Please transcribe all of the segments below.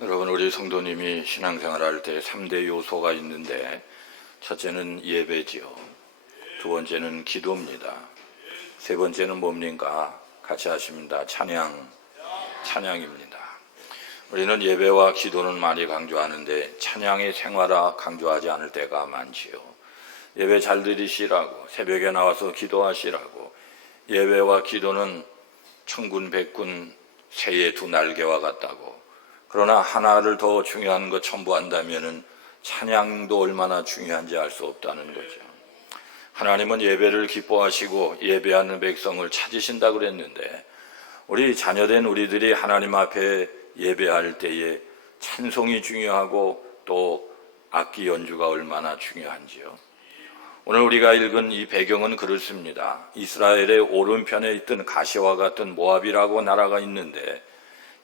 여러분, 우리 성도님이 신앙생활할 때 3대 요소가 있는데, 첫째는 예배지요. 두 번째는 기도입니다. 세 번째는 뭡니까? 같이 하십니다. 찬양입니다. 우리는 예배와 기도는 많이 강조하는데 찬양의 생활화 강조하지 않을 때가 많지요. 예배 잘 드리시라고, 새벽에 나와서 기도하시라고. 예배와 기도는 천군 백군 새의 두 날개와 같다고. 그러나 하나를 더 중요한 것 첨부한다면은 찬양도 얼마나 중요한지 알 수 없다는 거죠. 하나님은 예배를 기뻐하시고 예배하는 백성을 찾으신다 그랬는데, 우리 자녀된 우리들이 하나님 앞에 예배할 때에 찬송이 중요하고 또 악기 연주가 얼마나 중요한지요. 오늘 우리가 읽은 이 배경은 그렇습니다. 이스라엘의 오른편에 있던 가시와 같은 모압이라고 나라가 있는데,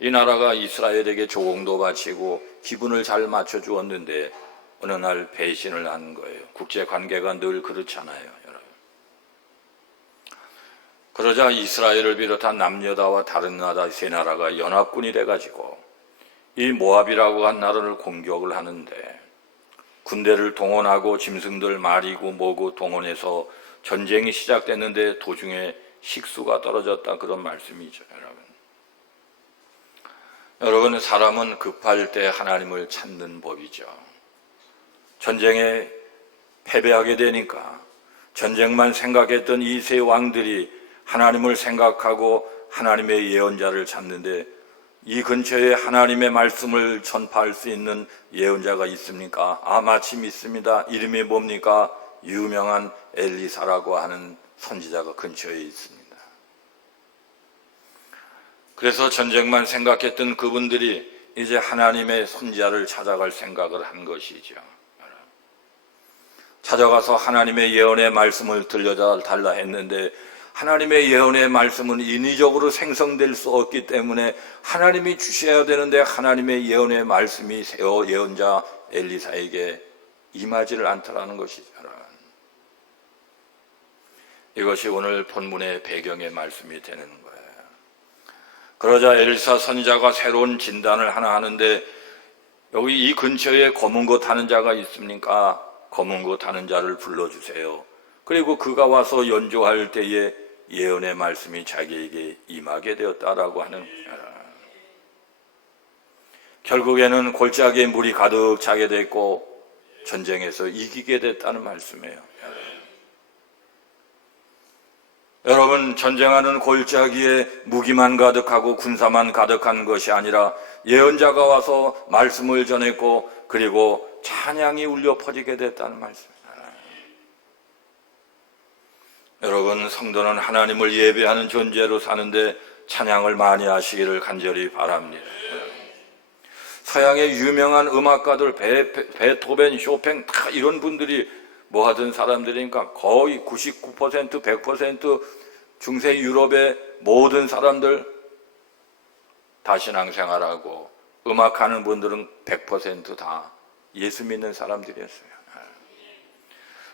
이 나라가 이스라엘에게 조공도 바치고 기분을 잘 맞춰주었는데 어느 날 배신을 한 거예요. 국제관계가 늘 그렇잖아요, 여러분. 그러자 이스라엘을 비롯한 남여다와 다른 나라 세 나라가 연합군이 돼가지고 이 모압이라고 한 나라를 공격을 하는데, 군대를 동원하고 짐승들 말이고 뭐고 동원해서 전쟁이 시작됐는데 도중에 식수가 떨어졌다, 그런 말씀이죠, 여러분. 여러분, 사람은 급할 때 하나님을 찾는 법이죠. 전쟁에 패배하게 되니까 전쟁만 생각했던 이 세 왕들이 하나님을 생각하고 하나님의 예언자를 찾는데, 이 근처에 하나님의 말씀을 전파할 수 있는 예언자가 있습니까? 마침 있습니다. 이름이 뭡니까? 유명한 엘리사라고 하는 선지자가 근처에 있습니다. 그래서 전쟁만 생각했던 그분들이 이제 하나님의 선지자를 찾아갈 생각을 한 것이죠. 찾아가서 하나님의 예언의 말씀을 들려달라 했는데, 하나님의 예언의 말씀은 인위적으로 생성될 수 없기 때문에 하나님이 주셔야 되는데 하나님의 예언의 말씀이 예언자 엘리사에게 임하지를 않더라는 것이죠. 이것이 오늘 본문의 배경의 말씀이 되는 거예요. 그러자 엘리사 선지자가 새로운 진단을 하나 하는데, 여기 이 근처에 검은 것 하는 자가 있습니까? 검은 것 하는 자를 불러주세요. 그리고 그가 와서 연주할 때에 예언의 말씀이 자기에게 임하게 되었다라고 하는, 결국에는 골짜기에 물이 가득 차게 됐고 전쟁에서 이기게 됐다는 말씀이에요. 여러분, 전쟁하는 골짜기에 무기만 가득하고 군사만 가득한 것이 아니라 예언자가 와서 말씀을 전했고 그리고 찬양이 울려 퍼지게 됐다는 말씀입니다. 여러분, 성도는 하나님을 예배하는 존재로 사는데 찬양을 많이 하시기를 간절히 바랍니다. 서양의 유명한 음악가들, 베토벤, 쇼팽 다 이런 분들이 뭐 하던 사람들이니까 거의 99%, 100% 중세 유럽의 모든 사람들 다 신앙생활하고 음악하는 분들은 100% 다 예수 믿는 사람들이었어요.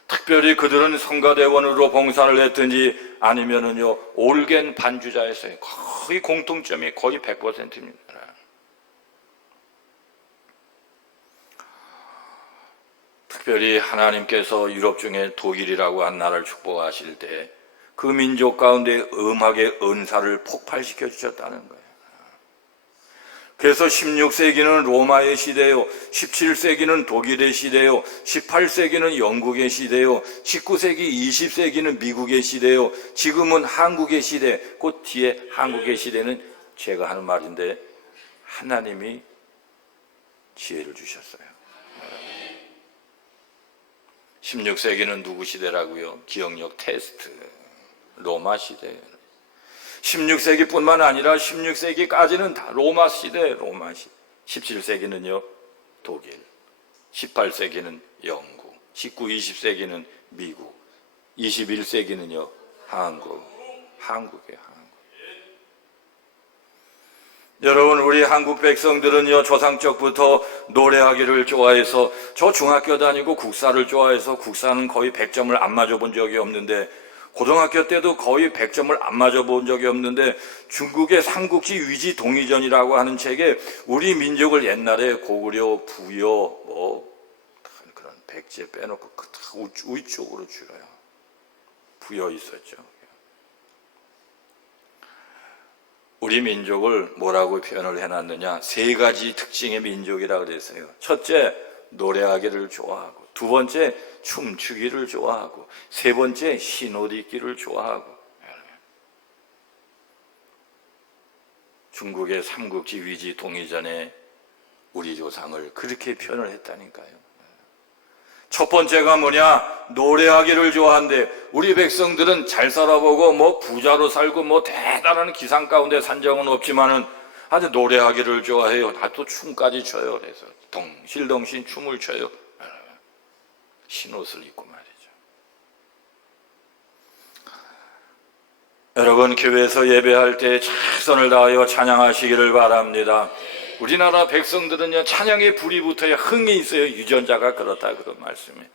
특별히 그들은 성가대원으로 봉사를 했든지 아니면은요 올겐 반주자였어요. 거의 공통점이 거의 100%입니다. 특별히 하나님께서 유럽 중에 독일이라고 한 나라를 축복하실 때 그 민족 가운데 음악의 은사를 폭발시켜 주셨다는 거예요. 그래서 16세기는 로마의 시대요, 17세기는 독일의 시대요, 18세기는 영국의 시대요, 19세기, 20세기는 미국의 시대요, 지금은 한국의 시대. 그 뒤에 한국의 시대는 제가 하는 말인데 하나님이 지혜를 주셨어요. 16세기는 누구 시대라고요? 기억력 테스트, 로마 시대. 16세기뿐만 아니라 16세기까지는 다 로마 시대, 로마 시대. 17세기는요 독일, 18세기는 영국, 19, 20세기는 미국, 21세기는요 한국이에요. 한국. 여러분, 우리 한국 백성들은요 조상적부터 노래하기를 좋아해서, 저 중학교 다니고 국사를 좋아해서 국사는 거의 100점을 안 맞아본 적이 없는데 고등학교 때도 거의 100점을 안 맞아본 적이 없는데 중국의 삼국지 위지 동의전이라고 하는 책에 우리 민족을 옛날에 고구려, 부여, 그런 백제 빼놓고 다 위쪽으로 줄여요. 부여 있었죠. 우리 민족을 뭐라고 표현을 해놨느냐, 3가지 특징의 민족이라고 그랬어요. 첫째, 노래하기를 좋아하고, 두 번째, 춤추기를 좋아하고, 세 번째, 흰옷 입기를 좋아하고. 중국의 삼국지 위지 동의전에 우리 조상을 그렇게 표현을 했다니까요. 첫 번째가 뭐냐? 노래하기를 좋아한대. 우리 백성들은 잘 살아보고 부자로 살고 대단한 기상 가운데 산 적은 없지만은 아주 노래하기를 좋아해요. 또 춤까지 춰요. 그래서 덩실덩실 춤을 춰요. 흰옷을 입고 말이죠. 여러분, 교회에서 예배할 때 최선을 다하여 찬양하시기를 바랍니다. 우리나라 백성들은요, 찬양의 불이 붙어야 흥이 있어요. 유전자가 그렇다, 그런 말씀이에요.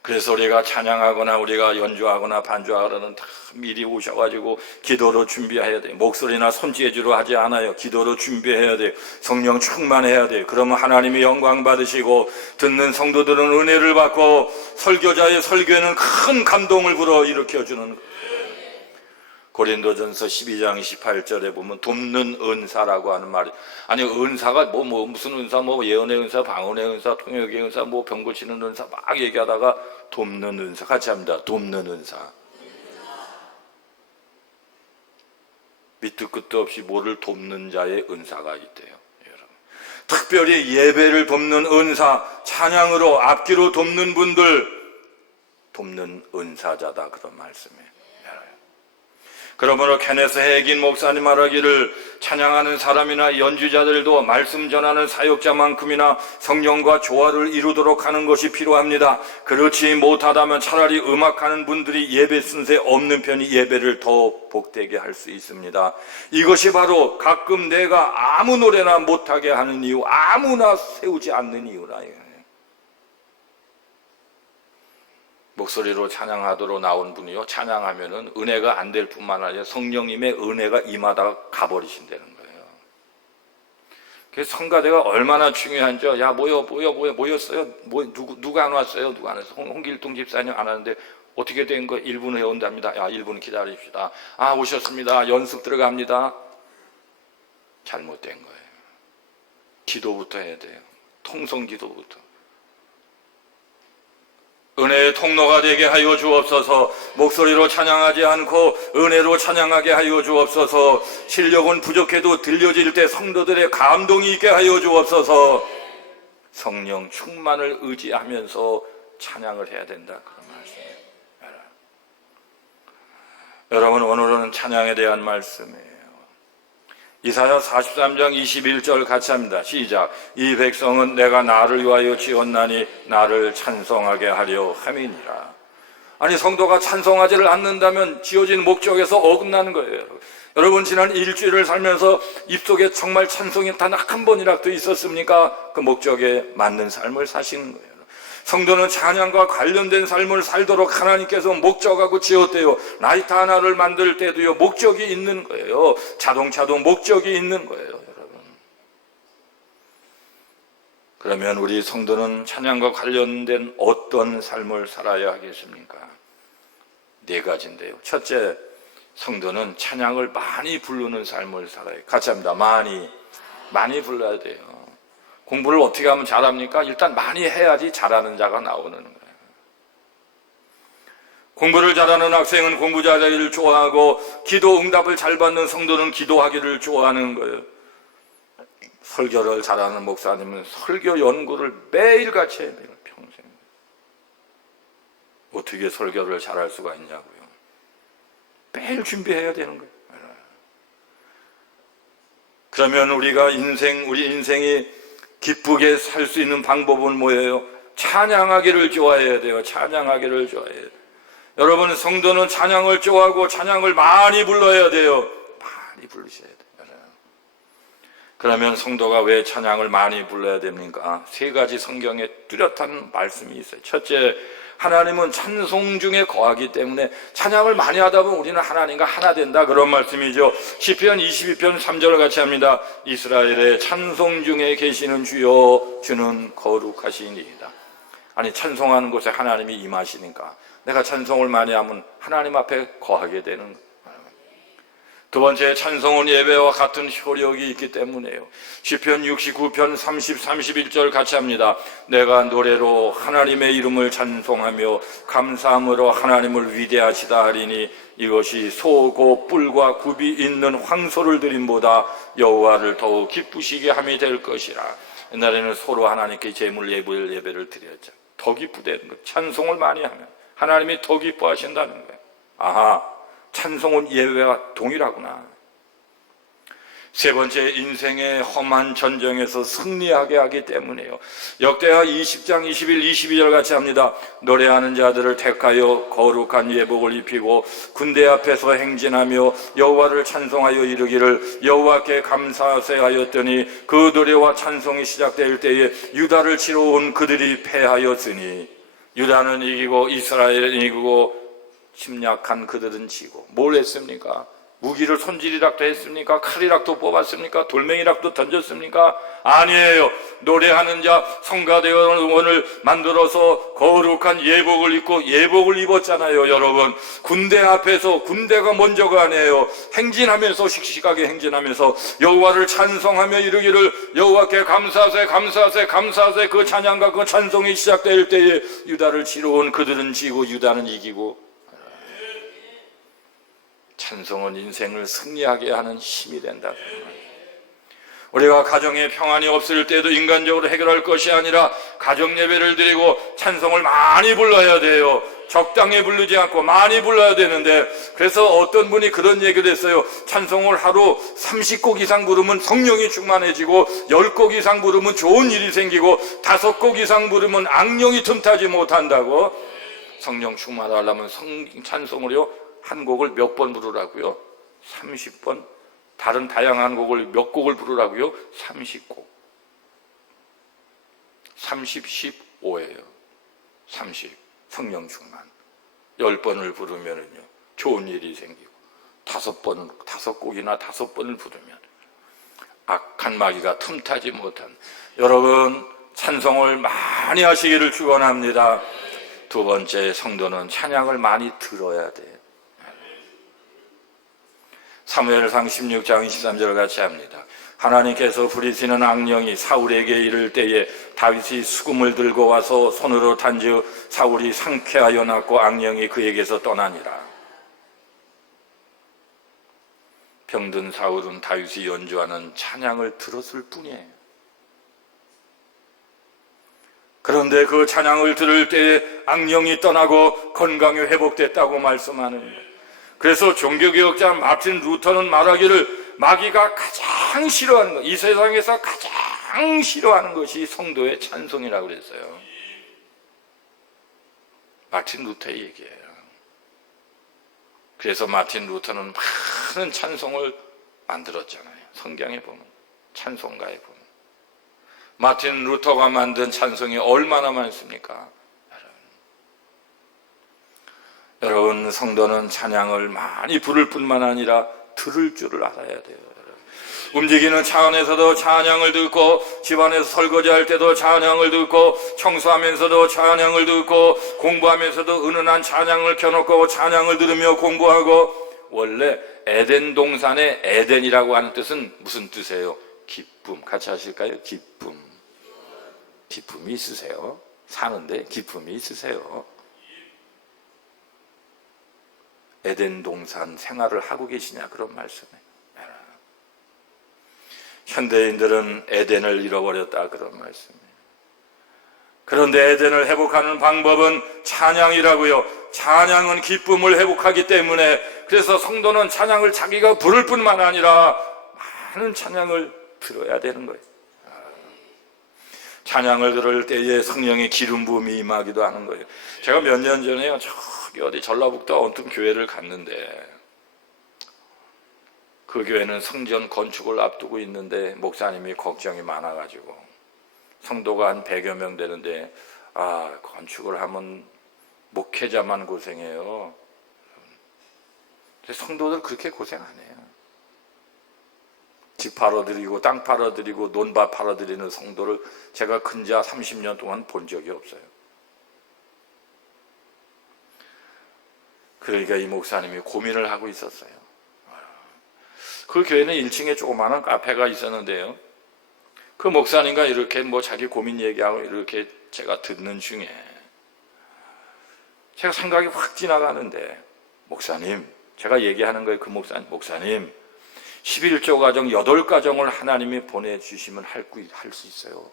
그래서 우리가 찬양하거나 우리가 연주하거나 반주하거나 다 미리 오셔가지고 기도로 준비해야 돼요. 목소리나 손재주로 하지 않아요. 기도로 준비해야 돼요. 성령 충만해야 돼요. 그러면 하나님이 영광 받으시고 듣는 성도들은 은혜를 받고 설교자의 설교에는 큰 감동을 불어일으켜주는 거예요. 고린도전서 12장 18절에 보면 돕는 은사라고 하는 말이, 아니 은사가 무슨 은사, 예언의 은사, 방언의 은사, 통역의 은사, 병 고치는 은사 막 얘기하다가 돕는 은사, 같이 합니다. 돕는 은사. 밑도 끝도 없이 뭐를 돕는 자의 은사가 있대요. 여러분, 특별히 예배를 돕는 은사, 찬양으로 앞뒤로 돕는 분들, 돕는 은사자다, 그런 말씀이에요. 그러므로 케네스 해긴 목사님 말하기를 찬양하는 사람이나 연주자들도 말씀 전하는 사역자만큼이나 성령과 조화를 이루도록 하는 것이 필요합니다. 그렇지 못하다면 차라리 음악하는 분들이 예배 순서에 없는 편이 예배를 더 복되게 할 수 있습니다. 이것이 바로 가끔 내가 아무 노래나 못하게 하는 이유, 아무나 세우지 않는 이유라. 목소리로 찬양하도록 나온 분이요, 찬양하면은 은혜가 안 될 뿐만 아니라 성령님의 은혜가 임하다가 가버리신다는 거예요. 그래서 성가대가 얼마나 중요한지, 야 모였어요. 누가 안 왔어요? 누가 안 왔어요? 홍길동 집사님 안 왔는데 어떻게 된 거? 1분 후에 온답니다. 야 1분 기다립시다. 아 오셨습니다. 연습 들어갑니다. 잘못된 거예요. 기도부터 해야 돼요. 통성 기도부터. 은혜의 통로가 되게 하여 주옵소서. 목소리로 찬양하지 않고 은혜로 찬양하게 하여 주옵소서. 실력은 부족해도 들려질 때 성도들의 감동이 있게 하여 주옵소서. 성령 충만을 의지하면서 찬양을 해야 된다, 그런 말씀이에요. 여러분, 오늘은 찬양에 대한 말씀이에요. 이사야 43장 21절 같이 합니다. 시작. 이 백성은 내가 나를 위하여 지었나니 나를 찬송하게 하려 함이니라. 아니, 성도가 찬송하지를 않는다면 지어진 목적에서 어긋나는 거예요. 여러분, 지난 일주일을 살면서 입속에 정말 찬송이 단 한 번이라도 있었습니까? 그 목적에 맞는 삶을 사시는 거예요. 성도는 찬양과 관련된 삶을 살도록 하나님께서 목적하고 지었대요. 라이터 하나를 만들 때도요, 목적이 있는 거예요. 자동차도 목적이 있는 거예요, 여러분. 그러면 우리 성도는 찬양과 관련된 어떤 삶을 살아야 하겠습니까? 4가지인데요. 첫째, 성도는 찬양을 많이 부르는 삶을 살아요. 같이 합니다. 많이 불러야 돼요. 공부를 어떻게 하면 잘합니까? 일단 많이 해야지 잘하는 자가 나오는 거예요. 공부를 잘하는 학생은 공부 잘하기를 좋아하고, 기도 응답을 잘 받는 성도는 기도하기를 좋아하는 거예요. 설교를 잘하는 목사님은 설교 연구를 매일같이 해요. 평생. 어떻게 설교를 잘할 수가 있냐고요. 매일 준비해야 되는 거예요. 그러면 우리 인생이 기쁘게 살 수 있는 방법은 뭐예요? 찬양하기를 좋아해야 돼요. 찬양하기를 좋아해야 돼요. 여러분, 성도는 찬양을 좋아하고 찬양을 많이 불러야 돼요. 많이 부르셔야 돼요. 그러면 성도가 왜 찬양을 많이 불러야 됩니까? 3가지 성경에 뚜렷한 말씀이 있어요. 첫째, 하나님은 찬송 중에 거하기 때문에 찬양을 많이 하다 보면 우리는 하나님과 하나 된다, 그런 말씀이죠. 시편 22편 3절을 같이 합니다. 이스라엘의 찬송 중에 계시는 주여 주는 거룩하시니이다. 아니, 찬송하는 곳에 하나님이 임하시니까 내가 찬송을 많이 하면 하나님 앞에 거하게 되는 거예요. 두 번째, 찬송은 예배와 같은 효력이 있기 때문에요. 시편 69편 30, 31절 같이 합니다. 내가 노래로 하나님의 이름을 찬송하며 감사함으로 하나님을 위대하시다 하리니 이것이 소고 뿔과 굽이 있는 황소를 드림보다 여호와를 더욱 기쁘시게 함이 될 것이라. 옛날에는 소로 하나님께 제물 예배를 드렸죠. 더 기쁘다는 거. 찬송을 많이 하면 하나님이 더 기뻐하신다는 거예요. 아하, 찬송은 예배와 동일하구나. 세 번째, 인생의 험한 전쟁에서 승리하게 하기 때문에요. 역대하 20장 21, 22절 같이 합니다. 노래하는 자들을 택하여 거룩한 예복을 입히고 군대 앞에서 행진하며 여호와를 찬송하여 이르기를 여호와께 감사하세 하였더니 그 노래와 찬송이 시작될 때에 유다를 치러 온 그들이 패하였으니, 유다는 이기고 이스라엘은 이기고 침략한 그들은 지고. 뭘 했습니까? 무기를 손질이락도 했습니까? 칼이락도 뽑았습니까? 돌멩이락도 던졌습니까? 아니에요. 노래하는 자, 성가대원을 만들어서 거룩한 예복을 입고 예복을 입었잖아요. 여러분, 군대 앞에서, 군대가 먼저가 아니에요. 행진하면서, 씩씩하게 행진하면서 여호와를 찬송하며 이르기를 여호와께 감사하세 감사하세 감사하세, 그 찬양과 그 찬송이 시작될 때에 유다를 치러 온 그들은 지고 유다는 이기고. 찬송은 인생을 승리하게 하는 힘이 된다. 우리가 가정에 평안이 없을 때도 인간적으로 해결할 것이 아니라 가정 예배를 드리고 찬송을 많이 불러야 돼요. 적당히 부르지 않고 많이 불러야 되는데, 그래서 어떤 분이 그런 얘기를 했어요. 찬송을 하루 30곡 이상 부르면 성령이 충만해지고 10곡 이상 부르면 좋은 일이 생기고 5곡 이상 부르면 악령이 틈타지 못한다고. 성령 충만하려면 찬송을요 한 곡을 몇 번 부르라고요? 30번. 다른 다양한 곡을 몇 곡을 부르라고요? 30곡. 30, 15예요. 30. 성령 충만. 10번을 부르면은요 좋은 일이 생기고, 5곡이나 5번을 부르면 악한 마귀가 틈타지 못한, 여러분 찬송을 많이 하시기를 축원합니다. 두 번째, 성도는 찬양을 많이 들어야 돼요. 사무엘상 16장 23절 같이 합니다. 하나님께서 부리시는 악령이 사울에게 이를 때에 다윗이 수금을 들고 와서 손으로 탄즉 사울이 상쾌하여 났고 악령이 그에게서 떠나니라. 병든 사울은 다윗이 연주하는 찬양을 들었을 뿐이에요. 그런데 그 찬양을 들을 때에 악령이 떠나고 건강이 회복됐다고 말씀하는 거예요. 그래서 종교개혁자 마틴 루터는 말하기를 마귀가 가장 싫어하는 것, 이 세상에서 가장 싫어하는 것이 성도의 찬송이라고 그랬어요. 마틴 루터의 얘기예요. 그래서 마틴 루터는 많은 찬송을 만들었잖아요. 성경에 보면, 찬송가에 보면. 마틴 루터가 만든 찬송이 얼마나 많습니까? 여러분, 성도는 찬양을 많이 부를 뿐만 아니라 들을 줄을 알아야 돼요. 움직이는 차 안에서도 찬양을 듣고, 집안에서 설거지할 때도 찬양을 듣고, 청소하면서도 찬양을 듣고, 공부하면서도 은은한 찬양을 켜놓고 찬양을 들으며 공부하고. 원래 에덴 동산의 에덴이라고 하는 뜻은 무슨 뜻이에요? 기쁨. 같이 하실까요? 기쁨. 기쁨이 있으세요? 사는데 기쁨이 있으세요? 에덴 동산 생활을 하고 계시냐, 그런 말씀이에요. 현대인들은 에덴을 잃어버렸다, 그런 말씀이에요. 그런데 에덴을 회복하는 방법은 찬양이라고요. 찬양은 기쁨을 회복하기 때문에, 그래서 성도는 찬양을 자기가 부를 뿐만 아니라 많은 찬양을 들어야 되는 거예요. 찬양을 들을 때에 성령의 기름 부음이 임하기도 하는 거예요. 제가 몇 년 전에요, 저기 어디 전라북도 어떤 교회를 갔는데, 그 교회는 성전 건축을 앞두고 있는데 목사님이 걱정이 많아가지고, 성도가 한 100여 명 되는데 건축을 하면 목회자만 고생해요. 성도들 그렇게 고생 안 해요. 집 팔아드리고 땅 팔아드리고 논밭 팔아드리는 성도를 제가 근자 30년 동안 본 적이 없어요. 그러니까 이 목사님이 고민을 하고 있었어요. 그 교회는 1층에 조그마한 카페가 있었는데요, 그 목사님과 이렇게 자기 고민 얘기하고 이렇게 제가 듣는 중에 제가 생각이 확 지나가는데, 목사님, 제가 얘기하는 거예요. 그 목사님 11조 가정 8가정을 하나님이 보내주시면 할 수 있어요.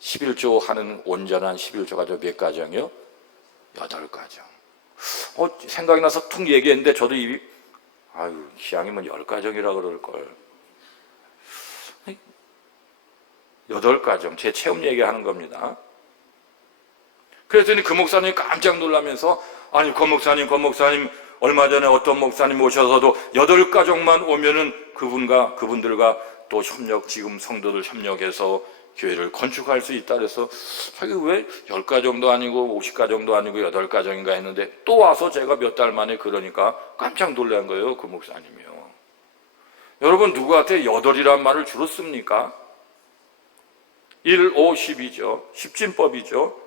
11조 하는 온전한 11조 가정 몇 가정이요? 8가정. 생각이 나서 툭 얘기했는데 저도 입이, 기왕이면 10가정이라 그럴걸. 8가정, 제 체험 얘기하는 겁니다. 그랬더니 그 목사님이 깜짝 놀라면서, 아니 권 목사님 얼마 전에 어떤 목사님 오셔서도 8가정만 오면은 그분들과 또 지금 성도들 협력해서 교회를 건축할 수 있다 그래서, 자기 왜 10가정도 아니고 50가정도 아니고 8가정인가 했는데, 또 와서 제가 몇 달 만에 그러니까 깜짝 놀란 거예요, 그 목사님이요. 여러분, 누구한테 8이란 말을 주로 씁니까? 1, 5, 10이죠. 10진법이죠.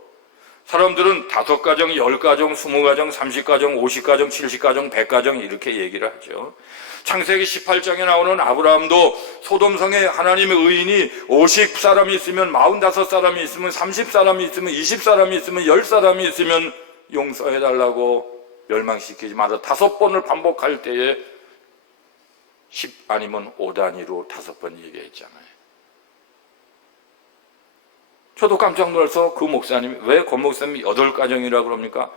사람들은 5가정, 10가정, 20가정, 30가정, 50가정, 70가정, 100가정 이렇게 얘기를 하죠. 창세기 18장에 나오는 아브라함도 소돔성에 하나님의 의인이 50사람이 있으면, 45사람이 있으면, 30사람이 있으면, 20사람이 있으면, 10사람이 있으면 용서해달라고, 멸망시키지 마라 5번을 반복할 때에 10 아니면 5단위로 5번 얘기했잖아요. 저도 깜짝 놀라서 그 목사님이, 왜 권 목사님이 8가정이라고 그럽니까?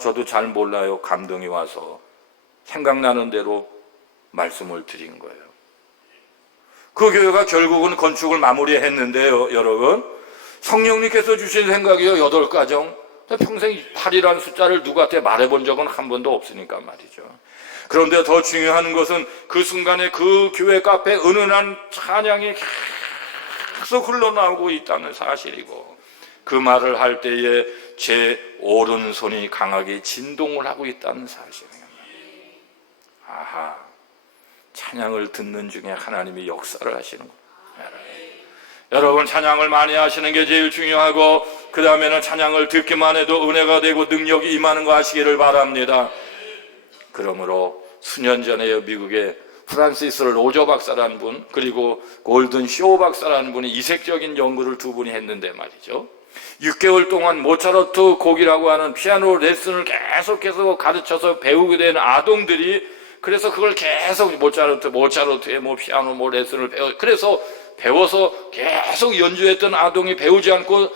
저도 잘 몰라요. 감동이 와서 생각나는 대로 말씀을 드린 거예요. 그 교회가 결국은 건축을 마무리했는데요, 여러분, 성령님께서 주신 생각이요, 8가정. 평생 8이라는 숫자를 누구한테 말해본 적은 한 번도 없으니까 말이죠. 그런데 더 중요한 것은 그 순간에 그 교회 카페에 은은한 찬양이 계속 흘러나오고 있다는 사실이고, 그 말을 할 때에 제 오른손이 강하게 진동을 하고 있다는 사실입니다. 아하, 찬양을 듣는 중에 하나님이 역사를 하시는 거예요. 여러분, 찬양을 많이 하시는 게 제일 중요하고, 그 다음에는 찬양을 듣기만 해도 은혜가 되고 능력이 임하는 거 아시기를 바랍니다. 그러므로 수년 전에요, 미국에 프란시스 로저 박사라는 분, 그리고 골든 쇼 박사라는 분이 이색적인 연구를 두 분이 했는데 말이죠, 6개월 동안 모차르트 곡이라고 하는 피아노 레슨을 계속해서 가르쳐서 배우게 된 아동들이, 그래서 그걸 계속 모차르트의 피아노 레슨을 그래서 배워서 계속 연주했던 아동이 배우지 않고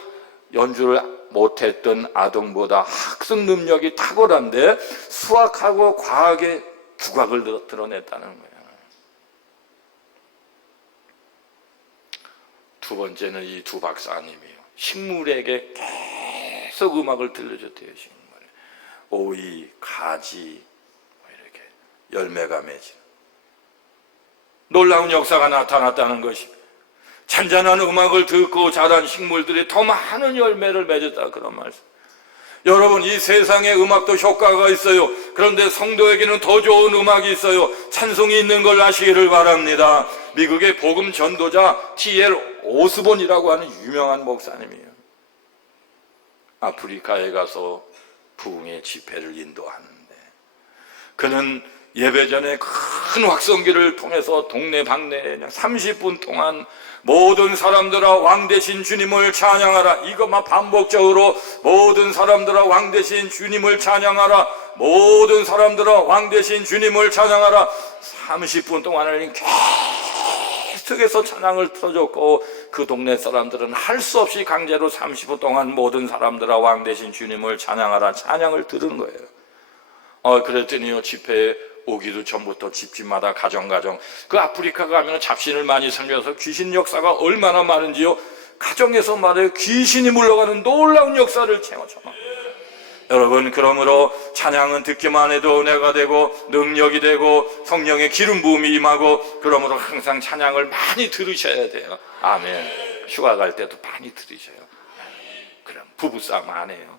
연주를 못했던 아동보다 학습 능력이 탁월한데 수학하고 과학의 두각을 드러냈다는 거예요. 두 번째는 이 두 박사님이요, 식물에게 계속 음악을 들려줬대요. 식물에 오이, 가지, 이렇게 열매가 맺은 놀라운 역사가 나타났다는 것입니다. 잔잔한 음악을 듣고 자란 식물들이 더 많은 열매를 맺었다, 그런 말씀. 여러분, 이 세상에 음악도 효과가 있어요. 그런데 성도에게는 더 좋은 음악이 있어요. 찬송이 있는 걸 아시기를 바랍니다. 미국의 복음 전도자 T.L. 오스본이라고 하는 유명한 목사님이에요. 아프리카에 가서 부흥의 집회를 인도하는데, 그는 예배 전에 큰 확성기를 통해서 동네 방네에 30분 동안 모든 사람들아 왕 되신 주님을 찬양하라, 이것만 반복적으로 모든 사람들아 왕 되신 주님을 찬양하라, 모든 사람들아 왕 되신 주님을 찬양하라, 30분 동안을 계속해서 찬양을 틀어줬고, 그 동네 사람들은 할 수 없이 강제로 30분 동안 모든 사람들아 왕 되신 주님을 찬양하라 찬양을 들은 거예요. 그랬더니요, 집회에 오기도 전부터 집집마다 가정 그 아프리카 가면 잡신을 많이 섬겨서 귀신 역사가 얼마나 많은지요, 가정에서 말해요, 귀신이 물러가는 놀라운 역사를 체험하죠. 여러분, 그러므로 찬양은 듣기만 해도 은혜가 되고 능력이 되고 성령의 기름 부음이 임하고, 그러므로 항상 찬양을 많이 들으셔야 돼요. 아멘. 휴가 갈 때도 많이 들으셔요. 그럼 부부싸움 안 해요.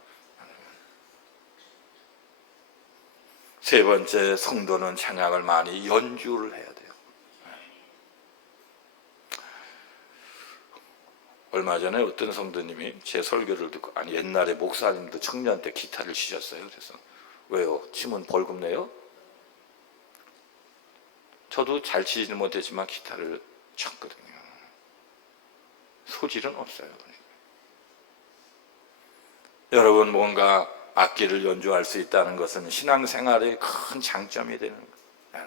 세 번째, 성도는 찬양을 많이 연주를 해야 돼요. 얼마 전에 어떤 성도님이 제 설교를 듣고, 아니 옛날에 목사님도 청년 때 기타를 치셨어요. 그래서 왜요? 치면 벌금 내요? 저도 잘 치지는 못했지만 기타를 쳤거든요. 소질은 없어요. 그러니까. 여러분, 뭔가 악기를 연주할 수 있다는 것은 신앙생활의 큰 장점이 되는 거예요.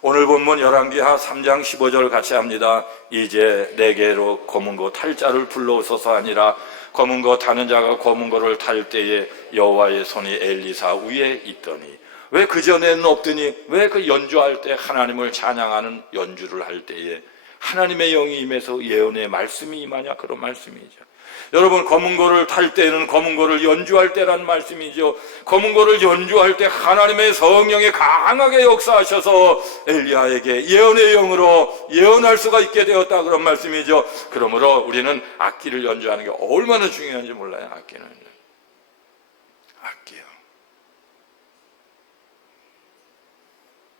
오늘 본문 열왕기하 3장 15절 같이 합니다. 이제 내게로 검은 거 탈 자를 불러오소서 하니라. 검은 거 타는 자가 검은 거를 탈 때에 여호와의 손이 엘리사 위에 있더니, 왜 그전에는 없더니, 왜 그 연주할 때 하나님을 찬양하는 연주를 할 때에 하나님의 영이 임해서 예언의 말씀이 임하냐? 그런 말씀이죠. 여러분, 검은 거를 탈 때는 검은 거를 연주할 때란 말씀이죠. 검은 거를 연주할 때 하나님의 성령이 강하게 역사하셔서 엘리야에게 예언의 영으로 예언할 수가 있게 되었다, 그런 말씀이죠. 그러므로 우리는 악기를 연주하는 게 얼마나 중요한지 몰라요. 악기요.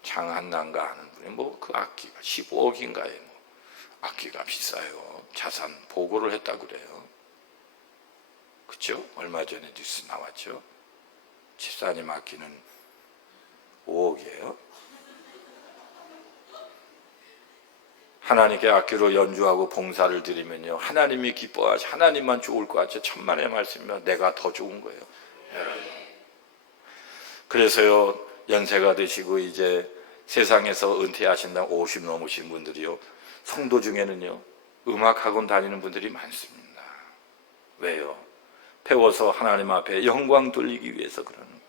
장한난가 하는 분이 그 악기가 15억인가에 악기가 비싸요. 자산 보고를 했다고 그래요. 그렇죠? 얼마 전에 뉴스 나왔죠. 집사님 악기는 5억이에요. 하나님께 악기로 연주하고 봉사를 드리면요, 하나님이 기뻐하시, 하나님만 좋을 것 같죠. 천만의 말씀이면 내가 더 좋은 거예요. 그래서요, 연세가 드시고 이제 세상에서 은퇴하신다 50 넘으신 분들이요, 성도 중에는요 음악학원 다니는 분들이 많습니다. 왜요? 배워서 하나님 앞에 영광 돌리기 위해서 그러는 거예요.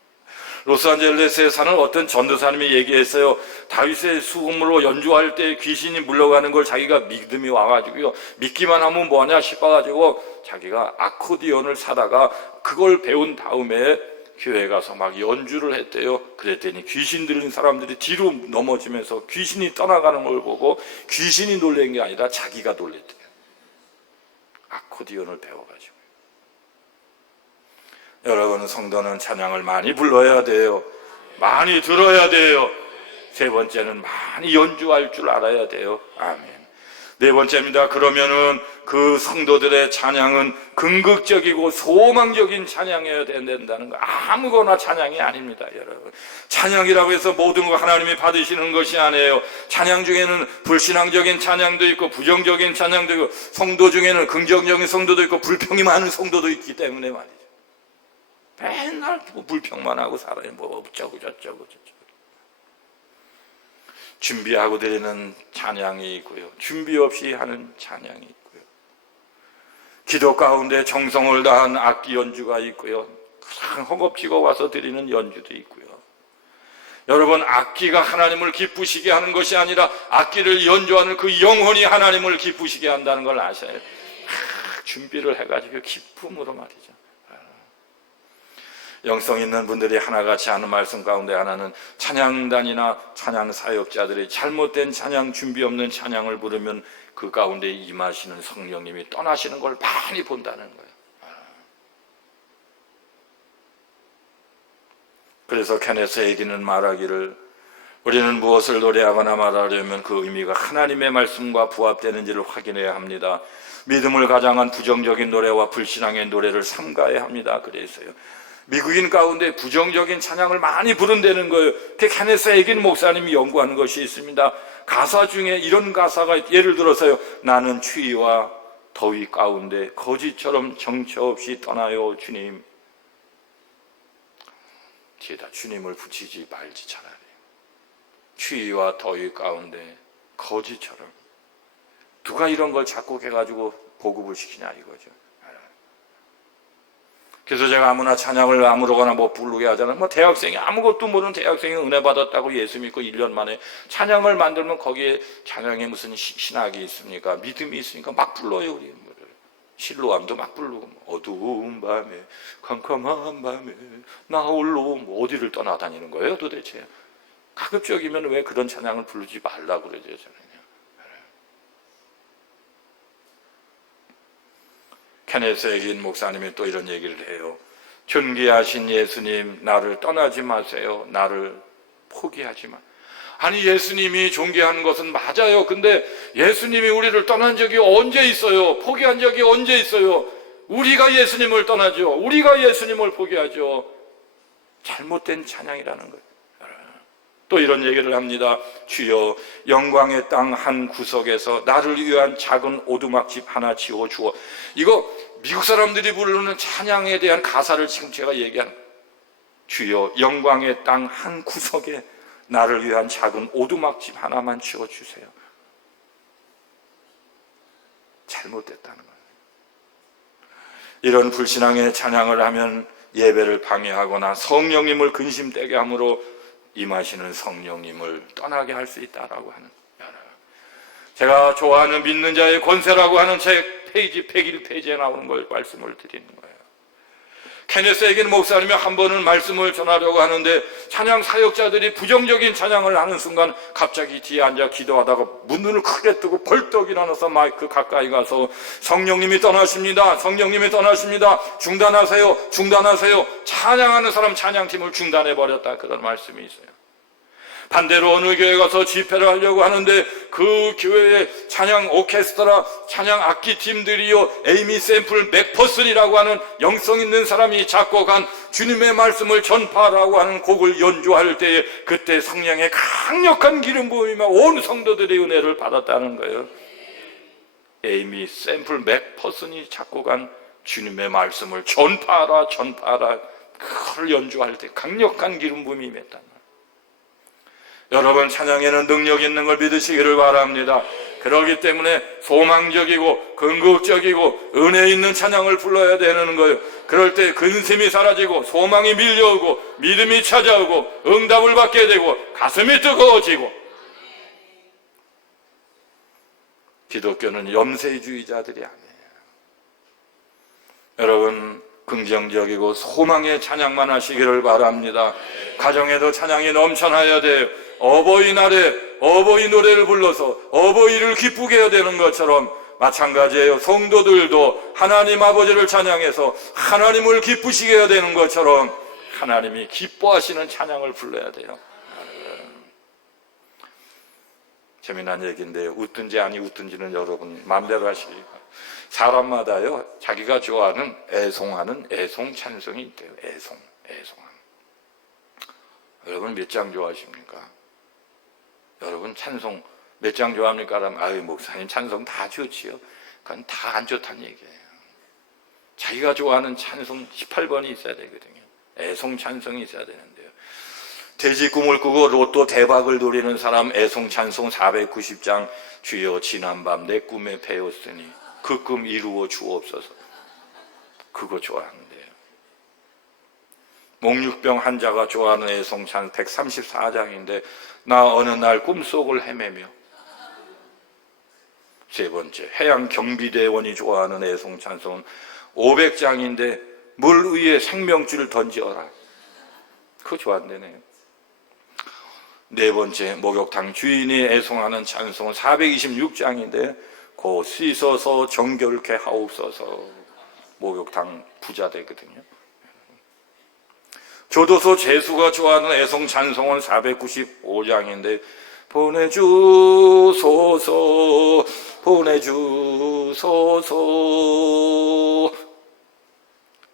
로스안젤레스에 사는 어떤 전도사님이 얘기했어요. 다윗의 수금으로 연주할 때 귀신이 물러가는 걸 자기가 믿음이 와가지고요, 믿기만 하면 뭐하냐 싶어가지고 자기가 아코디언을 사다가 그걸 배운 다음에 교회 가서 막 연주를 했대요. 그랬더니 귀신 들린 사람들이 뒤로 넘어지면서 귀신이 떠나가는 걸 보고 귀신이 놀란 게 아니라 자기가 놀랬대요. 아코디언을 배워가지고. 여러분, 성도는 찬양을 많이 불러야 돼요. 많이 들어야 돼요. 세 번째는 많이 연주할 줄 알아야 돼요. 아멘. 네 번째입니다. 그러면은 그 성도들의 찬양은 긍극적이고 소망적인 찬양이어야 된다는 거. 아무거나 찬양이 아닙니다, 여러분. 찬양이라고 해서 모든 거 하나님이 받으시는 것이 아니에요. 찬양 중에는 불신앙적인 찬양도 있고 부정적인 찬양도 있고, 성도 중에는 긍정적인 성도도 있고 불평이 많은 성도도 있기 때문에 말이죠. 맨날 불평만 하고 살아요. 어쩌고 저쩌고. 준비하고 드리는 찬양이 있고요, 준비 없이 하는 찬양이 있고요, 기도 가운데 정성을 다한 악기 연주가 있고요, 그냥 허겁지겁 와서 드리는 연주도 있고요. 여러분, 악기가 하나님을 기쁘시게 하는 것이 아니라 악기를 연주하는 그 영혼이 하나님을 기쁘시게 한다는 걸 아셔야 돼요. 준비를 해가지고 기쁨으로 말이죠. 영성 있는 분들이 하나같이 하는 말씀 가운데 하나는, 찬양단이나 찬양 사역자들이 잘못된 찬양, 준비 없는 찬양을 부르면 그 가운데 임하시는 성령님이 떠나시는 걸 많이 본다는 거예요. 그래서 케네스 에이기는 말하기를, 우리는 무엇을 노래하거나 말하려면 그 의미가 하나님의 말씀과 부합되는지를 확인해야 합니다. 믿음을 가장한 부정적인 노래와 불신앙의 노래를 삼가해야 합니다. 그래서요, 미국인 가운데 부정적인 찬양을 많이 부른다는 거예요. 그 케네스 에이긴 목사님이 연구하는 것이 있습니다. 가사 중에 이런 가사가, 예를 들어서요, 나는 추위와 더위 가운데 거지처럼 정처 없이 떠나요 주님. 뒤에다 주님을 붙이지 말지 차라리. 추위와 더위 가운데 거지처럼. 누가 이런 걸 작곡해가지고 보급을 시키냐 이거죠. 그래서 제가 아무나 찬양을 아무렇거나 부르게 하잖아요. 대학생이, 아무것도 모르는 대학생이 은혜 받았다고 예수 믿고 1년 만에 찬양을 만들면 거기에 찬양에 무슨 신학이 있습니까? 믿음이 있으니까 막 불러요. 우리 실로암도 막 부르고, 어두운 밤에 캄캄한 밤에 나 홀로, 어디를 떠나다니는 거예요 도대체? 가급적이면 왜 그런 찬양을 부르지 말라고 그러죠. 저는요. 케네스 에이긴 목사님이 또 이런 얘기를 해요. 존귀하신 예수님, 나를 떠나지 마세요. 나를 포기하지 마. 아니, 예수님이 존귀한 것은 맞아요. 근데 예수님이 우리를 떠난 적이 언제 있어요? 포기한 적이 언제 있어요? 우리가 예수님을 떠나죠. 우리가 예수님을 포기하죠. 잘못된 찬양이라는 거예요. 또 이런 얘기를 합니다. 주여, 영광의 땅 한 구석에서 나를 위한 작은 오두막집 하나 지어주어. 이거 미국 사람들이 부르는 찬양에 대한 가사를 지금 제가 얘기하는 거예요. 주여, 영광의 땅 한 구석에 나를 위한 작은 오두막집 하나만 지어주세요. 잘못됐다는 거예요. 이런 불신앙의 찬양을 하면 예배를 방해하거나 성령님을 근심되게 함으로 임하시는 성령님을 떠나게 할 수 있다라고 하는 거예요. 제가 좋아하는 믿는 자의 권세라고 하는 책 페이지 101페이지에 나오는 걸 말씀을 드리는 거예요. 케네스 에겐 목사님이 한 번은 말씀을 전하려고 하는데 찬양 사역자들이 부정적인 찬양을 하는 순간 갑자기 뒤에 앉아 기도하다가 문눈을 크게 뜨고 벌떡 일어나서 마이크 가까이 가서 성령님이 떠나십니다. 성령님이 떠나십니다. 중단하세요. 중단하세요. 찬양하는 사람 찬양팀을 중단해버렸다. 그런 말씀이 있어요. 반대로 어느 교회 가서 집회를 하려고 하는데 그 교회의 찬양 오케스트라, 찬양 악기팀들이요, 에이미 샘플 맥퍼슨이라고 하는 영성 있는 사람이 작곡한 주님의 말씀을 전파하라고 하는 곡을 연주할 때에 그때 성령의 강력한 기름 부음이며 온 성도들의 은혜를 받았다는 거예요. 에이미 샘플 맥퍼슨이 작곡한 주님의 말씀을 전파하라, 전파하라, 그걸 연주할 때 강력한 기름 부음이 임했다는 거예요. 여러분, 찬양에는 능력 있는 걸 믿으시기를 바랍니다. 그렇기 때문에 소망적이고 긍극적이고 은혜 있는 찬양을 불러야 되는 거예요. 그럴 때 근심이 사라지고 소망이 밀려오고 믿음이 찾아오고 응답을 받게 되고 가슴이 뜨거워지고. 기독교는 염세주의자들이 아니에요. 여러분, 긍정적이고 소망의 찬양만 하시기를 바랍니다. 가정에도 찬양이 넘쳐나야 돼요. 어버이날에 어버이 노래를 불러서 어버이를 기쁘게 해야 되는 것처럼 마찬가지예요. 성도들도 하나님 아버지를 찬양해서 하나님을 기쁘시게 해야 되는 것처럼 하나님이 기뻐하시는 찬양을 불러야 돼요. 재미난 얘기인데 웃든지 아니 웃든지는 여러분 마음대로 하시기 바랍니다. 사람마다요, 자기가 좋아하는 애송하는 애송 찬송이 있대요. 애송하는. 여러분 몇 장 좋아하십니까? 여러분 찬송 몇 장 좋아합니까? 그러면 아유, 목사님 찬송 다 좋지요. 그건 다 안 좋다는 얘기예요. 자기가 좋아하는 찬송 18번이 있어야 되거든요. 애송 찬송이 있어야 되는데요. 돼지 꿈을 꾸고 로또 대박을 노리는 사람 애송 찬송 490장. 주여, 지난밤 내 꿈에 배웠으니 그 꿈 이루어 주옵소서. 그거 좋아하는데요. 목육병 환자가 좋아하는 애송찬 134장인데 나 어느 날 꿈속을 헤매며. 세 번째, 해양 경비대원이 좋아하는 애송찬송은 500장인데 물 위에 생명줄을 던지어라. 그거 좋아한대네요. 네 번째, 목욕탕 주인이 애송하는 찬송은 426장인데 고 씻어서 정결케 하옵소서. 목욕탕 부자 되거든요. 교도소 죄수가 좋아하는 애송 찬송은 495장인데 보내주소서 보내주소서.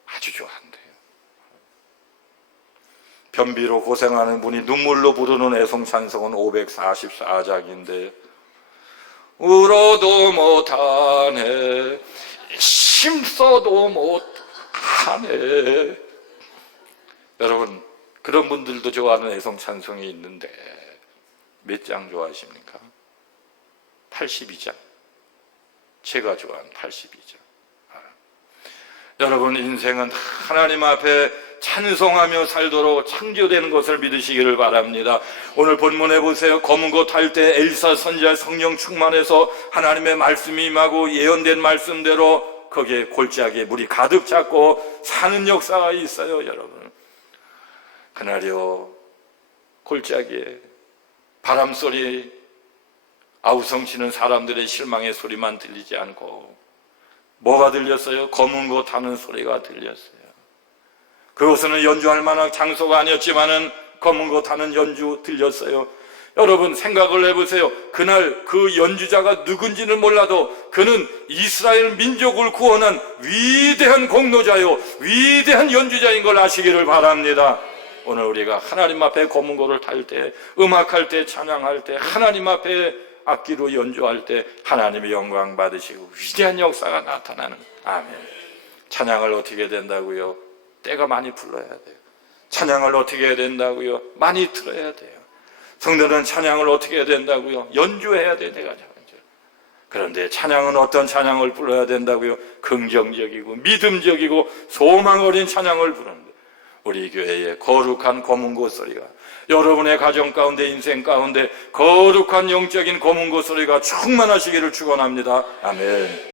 아주 좋아한대요. 변비로 고생하는 분이 눈물로 부르는 애송 찬송은 544장인데 울어도 못하네 힘써도 못하네. 여러분, 그런 분들도 좋아하는 애송 찬송이 있는데 몇 장 좋아하십니까? 82장. 제가 좋아하는 82장. 여러분, 인생은 하나님 앞에 찬송하며 살도록 창조되는 것을 믿으시기를 바랍니다. 오늘 본문에 보세요. 검은 곳 할 때 엘사 선지자 성령 충만해서 하나님의 말씀이 임하고 예언된 말씀대로 거기에 골짜기에 물이 가득 찼고 사는 역사가 있어요. 여러분, 그날이요, 골짜기에 바람소리, 아우성치는 사람들의 실망의 소리만 들리지 않고 뭐가 들렸어요? 검은 곳 하는 소리가 들렸어요. 그곳은 연주할 만한 장소가 아니었지만은 검은 거 타는 연주 들렸어요. 여러분 생각을 해보세요. 그날 그 연주자가 누군지는 몰라도 그는 이스라엘 민족을 구원한 위대한 공로자요, 위대한 연주자인 걸 아시기를 바랍니다. 오늘 우리가 하나님 앞에 검은 고를 탈 때, 음악할 때, 찬양할 때, 하나님 앞에 악기로 연주할 때 하나님의 영광 받으시고 위대한 역사가 나타나는, 아멘. 찬양을 어떻게 해야 된다고요? 때가 많이 불러야 돼요. 찬양을 어떻게 해야 된다고요? 많이 들어야 돼요. 성도는 찬양을 어떻게 해야 된다고요? 연주해야 돼, 내가. 그런데 찬양은 어떤 찬양을 불러야 된다고요? 긍정적이고 믿음적이고 소망 어린 찬양을 부르는데, 우리 교회의 거룩한 검은고 소리가, 여러분의 가정 가운데, 인생 가운데 거룩한 영적인 검은고 소리가 충만하시기를 축원합니다. 아멘.